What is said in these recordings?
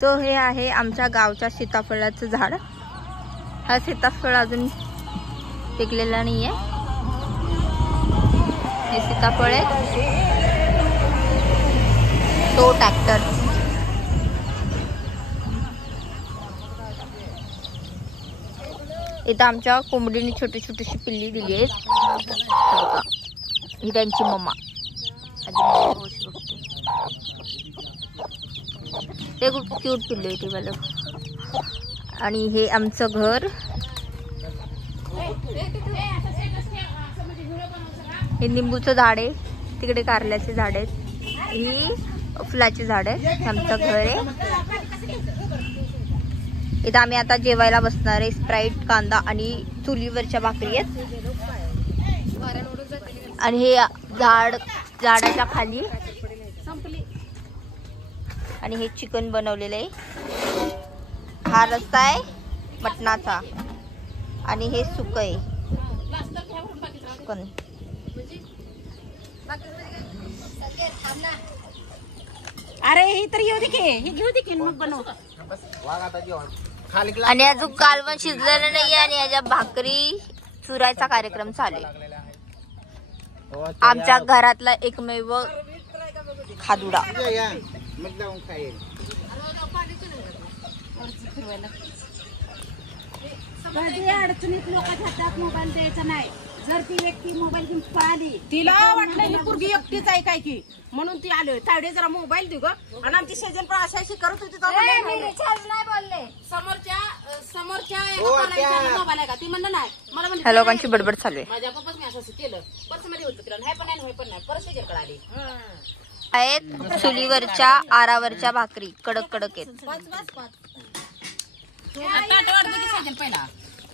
तो हे आहे आमच्या गावच्या सीताफळाचं झाड। हा सीताफळ अजून पिकलेला नाहीये। हे सीताफळ आहे, तो ट्रॅक्टर। इथं आमच्या कोंबडीने छोटी छोटीशी पिल्ली दिली आहे। ही त्यांची मम्मा। ते खूप क्यूट पिल्लू आहे ते वालं। आणि हे आमचं घर। हे निंबूचं झाड आहे, तिकडे कारल्याचे झाड आहेत, ही फुलाची झाड आहे। आमचं घर आहे। इथं आम्ही आता जेवायला बसणार आहे। स्प्राईट, कांदा आणि चुलीवरच्या भाकरी आहेत। आणि हे झाडाच्या खाली आणि हे चिकन बनवलेलं आहे। हा रस्सा आहे मटणाचा आणि हे सुकं आहे चिकन। अरे ही तर येऊ दे की, ही घेऊ दे की मग बनव। आणि अजून कालवण शिजलेलं नाहीये आणि याच्या भाकरी चुरायचा कार्यक्रम चालू आहे। आमच्या घरातला एकमेव खादुडा। कधी अडचणीत लोकांच्या हातात मोबाईल द्यायचा नाही। जर ती व्यक्ती मोबाईल घेऊन पळाली, तिला वाटलं ही पोरगी एकटीच आहे काय की, म्हणून ती आले तावडे जरा मोबाईल देऊ ग। आणि आमची सजन पण अशी करत होती समोरच्या मोबाईल आहे का ती म्हणलं नाही मला ह्या लोकांची बडबड चालू आहे। माझ्या पप्पाच मी असं केलं, पर्स मध्ये होतं तिला नाही पण नाही परत सजन आली आहेत चुलीवरच्या आरावरच्या भाकरी कडक कडक आहेत।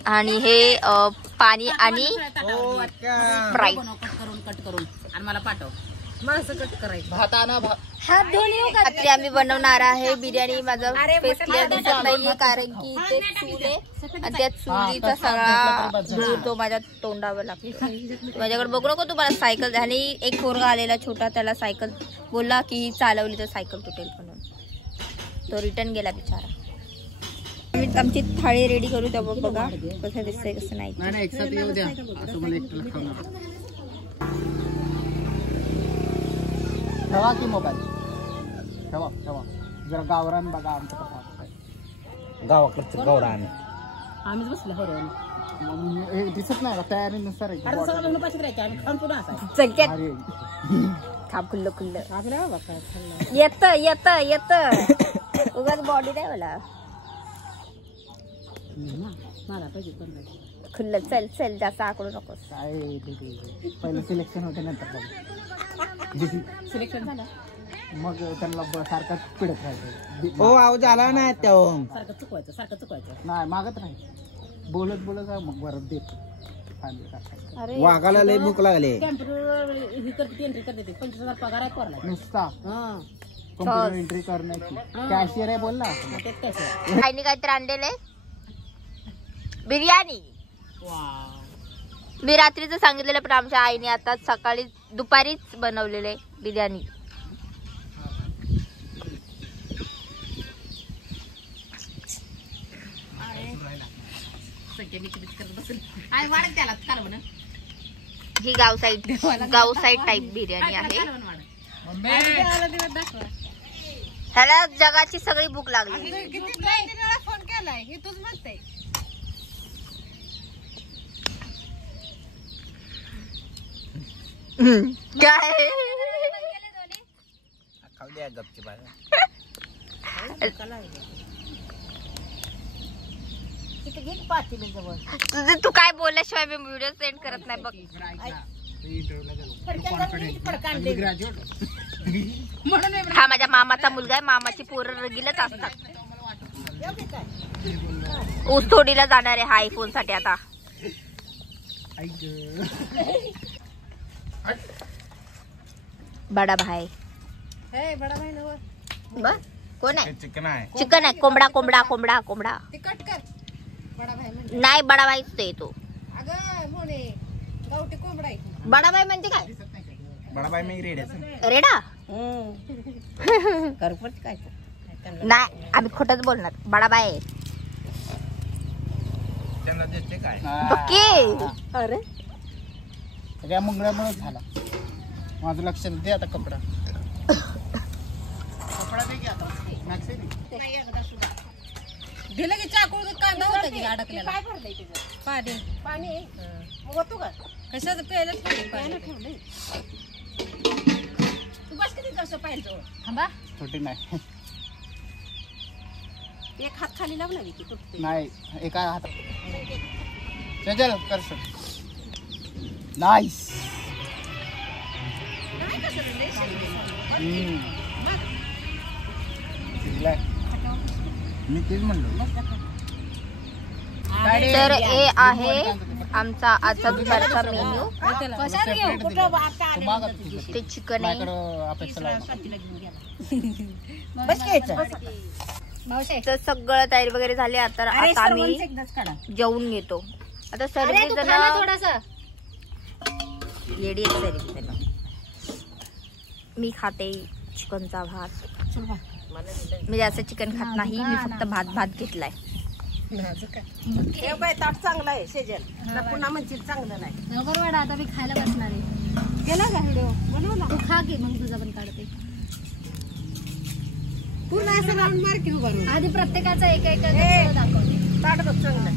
आणि हे पाणी आणि फ्राय कट करून आणि मला पाठव कट करायचं। रात्री आम्ही बनवणार आहे बिर्याणी। माझं फेस क्लिअर दिसत नाहीये कारण की ते चूल आहे आणि त्या चुलीचा सगळा धूर तो माझ्या तोंडावर लागतो। माझ्याकडे बघू नको तुम्हाला सायकल। आणि एक पोरगा आलेला छोटा, त्याला सायकल बोलला की चालवली तर सायकल तुटेल म्हणून, तो रिटर्न गेला बिचारा। आमची थाळी रेडी करू तेव्हा बघा कसं दिसतंय कसं नाही। ठेवा की मोबाईल, ठेवा ठेवा जरा गावरान बघा आमचं कसं गावाकडचं गावरान। आम्हीच बसलो हो दिसत नाही का तयारीनुसार खुल्ल खुल्ल येत येत येत उगाच बॉडी नाही मला खुल्ल। चल चल जास्त आकडू नकोस। काय पहिलं सिलेक्शन होते नंतर सिलेक्शन झालं मग त्यांना सारखं पिढत राहायचं। हो आव झाला ना त्या सारखं चुकवायचं नाही मागत राहायचं, बोलत बोलत मग परत देत। वाघाला लय भूक लागली। कॅम्प्युटर ही करते एंट्री करते 25,000 पगार आहे कोरला नुसता कॉम्प्युटर एंट्री करण्याची। कॅशियर आहे बोल ना। आईने काहीतरी आणलेलं आहे बिर्याणी। मी रात्रीच सांगितलेलं पण आमच्या आईने आता सकाळी दुपारीच बनवलेले बिर्याणी। ही गाव साईड टाईप बिर्याणी आहे। ह्याला जगाची सगळी भूक लागली। फोन केलाय हे तूच म्हणते काय तू काय बोलल्याशिवाय मी व्हिडिओ सेंड करत नाही बघ। हा माझ्या मामाचा मुलगा आहे। मामाची पोरं रगीलच असतात। ऊस तोडीला जाणार आहे हा आयफोन साठी आता। बडा भाई कोण आहे? चिकन आहे। कोंबडा कोंबडा कोंबडा कोंबडा नाही बडा भाईच तो येतो। बडा भाई म्हणजे काय? बडा भाई मी रेडा रेडा करपट काय नाही आम्ही खोटच बोलणार बाळाबाई पक्की. अरे सगळ्या मुंगळ्यामुळे झाला. माझं लक्ष दे आता कपडा दे की आता मॅक्सी दे. दिलं की चाकू कांदा होता की अडकलेला. काय भरलंय त्याच्यात? पाणी मग होतो का कशाचं प्यायला ठेवलंय. तू बस किती कसं पाहिजे थांबा. छोटी नाही एक हात खाली लाव ना की तुटते. नाही एका हात. चल कर नाईस. मी तेच म्हणलो. तर हे आहे आमचा आजचा दुपारचा मेन्यू. ते चिकन आहे. तर सगळं तयारी वगैरे झाली. आता आम्ही जेवून घेतो. आता सर्वजण येडी सर्वजण. मी खाते चिकनचा भात. मी जास्त चिकन खात नाही. मी फक्त भात घेतलाय. ताट चांगला आहे शेजल. पुन्हा म्हणशील चांगलं नाही. बरोबर आता मी खायला बसणार आहे. गेला का व्हिडिओ बनवला. तू खा की मग तुझा पण काढते. पूर्ण असं राऊंड मार की उभारून. आधी प्रत्येकाचा एक दाखवते. ताट बघ चांगलं.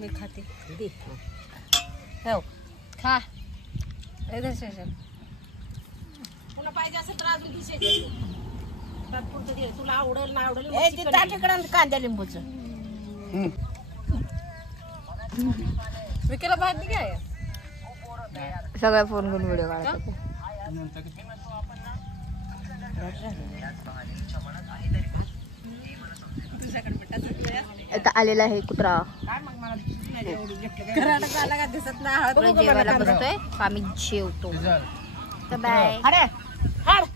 मी खाते दे. खा. पुन्हा पाहिजे असेल तर अजून दिसेल. तात्पुरतं दे. तुला आवडेल ना आवडेल. कांद्या लिंबूचं विकेला भात नाही काय. सगळ्या फोन घेऊन व्हिडिओ काढतो. आता आलेला आहे कुत्रा. दिसत नाही. जेवायला बसतोय. आम्ही जेवतो. बाय.